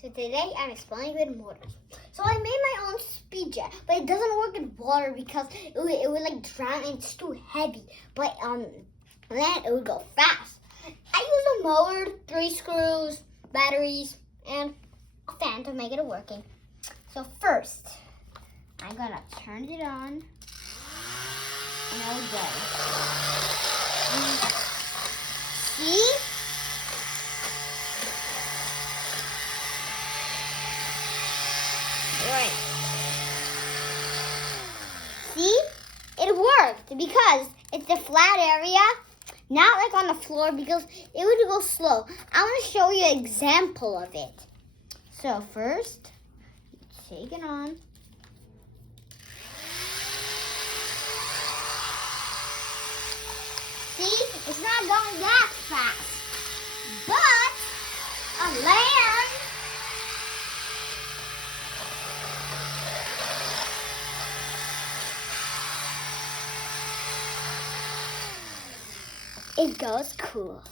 So today I'm exploring with motors. So I made my own speed jet, but it doesn't work in water because it would like drown and it's too heavy. But on land it would go fast. I use a motor, 3 screws, batteries, and a fan to make it working. So first, I'm gonna turn it on and it'll go. See? Right. See? It worked because it's a flat area, not like on the floor because it would go slow. I want to show you an example of it. So first, you take it on. See? It's not going that fast. But on land, it goes cool.